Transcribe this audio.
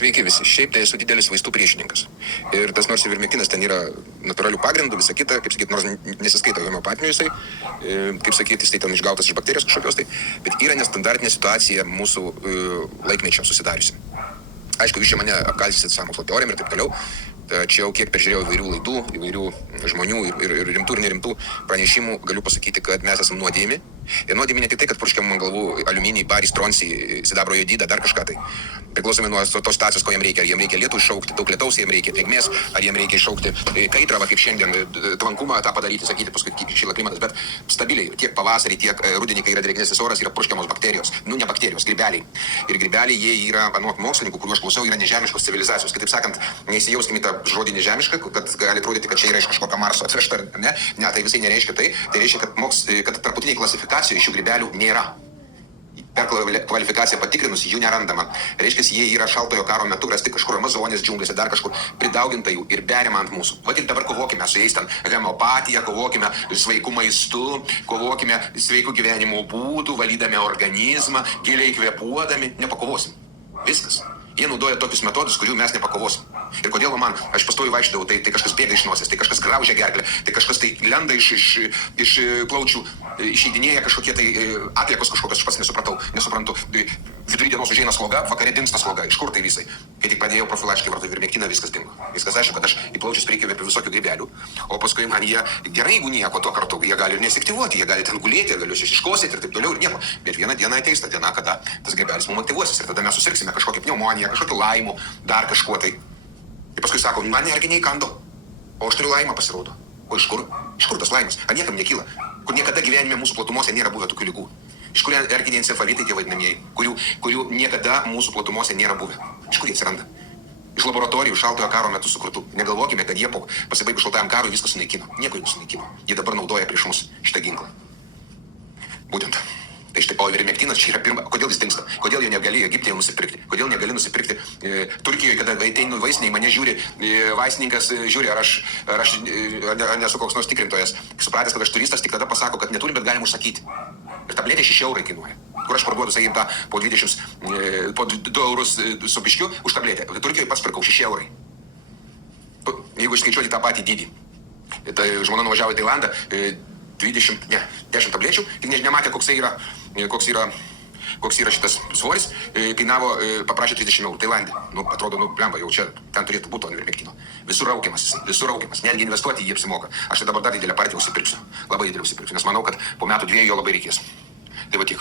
Sveiki visi. Šiaip tai esu didelis vaistų priešininkas. Ir tas nors ivermektinas ten yra natūralių pagrindų, visa kita, kaip sakyt, nors nesiskaito homeopatinių jisai, kaip sakyt, jisai ten išgautas iš bakterijos kažkokios tai, bet yra nestandartinė situacija mūsų laikmečio susidariusi. Aišku, jūs čia mane apkaltysit sąmokslo teorijom ir taip toliau, tačiau kiek peržiūrėjau įvairių laidų, įvairių žmonių ir rimtų ir nerimtų pranešimų, galiu pasakyti, kad mes esame nuodėjami. Ir nuodėmi ne tik tai, kad purškiam man galvų aliuminį, barį, stronsį, sidabro jodidą, dar kažką tai. Priklausomai nuo tos situacijos, ko jiem reikia. Ar jiem reikia lietų iššaukti, daug lietaus jiem reikia, drėgmės, ar jiem reikia iššaukti kaitrą, kaip šiandien, tvankumą tą padaryti, sakyti, paskui šyla klimatas, bet stabiliai, tiek pavasarį, tiek rudenį, kai yra drėgnesnis oras, yra purškiamos bakterijos. Ne bakterijos, grybeliai. Ir grybeliai, jie yra, anot mokslininkų, kuriuo aš klausau, yra nežemiškos civilizacijos. Kitaip sakant, neįsijauskime į tą žodį nežemiška, kad gali atrodyti, kad čia yra iš kažkokio Marso atvežta, ar ne? Ne, tai visai nereiškia tai. Tai reiškia, kad tarptautiniai klasifikacijoje šių grybelių nėra. Per kvalifikaciją patikrinus jų nerandama. Reiškia, jie yra šaltojo karo metu rasti kažkur Amazonės džiunglėse, dar kažkur pridauginta jų ir beriama ant mūsų. Vat ir dabar kovokime su jais ten homeopatija, kovokime sveiku maistu, kovokime sveiku gyvenimo būdu, valydami organizmą, giliai kvėpuodami, nepakovosim. Viskas. Jie naudoja tokius metodus, kurių mes nepakovosim. Ir kodėl man, aš pastoviai vaikščiodavau, tai kažkas bėga iš nosies, tai kažkas graužia gerklę, tai kažkas tai lenda iš plaučių, išeidinėja kažkokie tai atliekos kažkokios, aš pats nesuprantu. Vidury dienos užeina sloga, vakare dingsta sloga. Iš kur tai visai? Kai tik pradėjau profilaktiškai vartoti ivermektiną, viskas dingo. Viskas aišku, kad aš į plaučius prikėliau visokių grybelių, o paskui man jie gerai, jeigu nieko to kartu, jie gali ir nesiaktyvuoti, jie gali ten gulėti, galiu iškosėti ir taip toliau ir nieko. Bet vieną dieną ateis ta diena, kada tas grybelis mums aktyvuosis ir tada mes susirgsime kažkokią pneumoniją, kažkokiu laimu, dar kažkuo tai. Ir paskui sako, man erkė neįkando, o aš turiu laimą pasirodo. O iš kur? Iš kur tas laimas? Ar niekam nekyla? Kur niekada gyvenime mūsų platumose nėra buvę tokių ligų. Iš kur erkiniai encefalitai tie vadinamieji, kurių niekada mūsų platumose nėra buvę. Iš kur jie atsiranda? Iš laboratorijų šaltojo karo metu sukurtų. Negalvokime, kad jie po pasibaigus šaltajam karui viską sunaikino. Nieko jų sunaikino. Jie dabar naudoja prieš mus šitą ginklą. Būtent. Tai štai, o ivermektinas čia yra pirma. Kodėl jis dingsta? Kodėl jo negali Egipte nusipirkti? Kodėl negali nusipirkti Turkijoje, kada ateinu vaistinėje, mane žiūri, vaistininkas žiūri, ar aš nesu koks nors tikrintojas. Supratęs, kad aš turistas, tik tada pasako, kad neturim, bet galim užsakyti. Ir tabletė 6 eurai kainuoja. Kur aš parduodu, sakykim, tą po 2 eurus su biškiu už tabletę. Turkijoje pats pirkau 6 eurai. Jeigu išskaičiuoti tą patį dydį. Tai žmona nuvažiavo į Tailandą, 10 tablečių, tik nematė, koks yra šitas svoris, kainavo, paprašė 30 eurų Tailande. Atrodo, blemba, jau čia, ten turėtų būti ivermektino. Visur raukiamas, netgi investuoti jį apsimoka. Aš tai dabar dar didelę partiją užsipirksiu, labai didelį užsipirksiu, nes manau, kad po metų 2 jo labai reikės. Tai va tiek.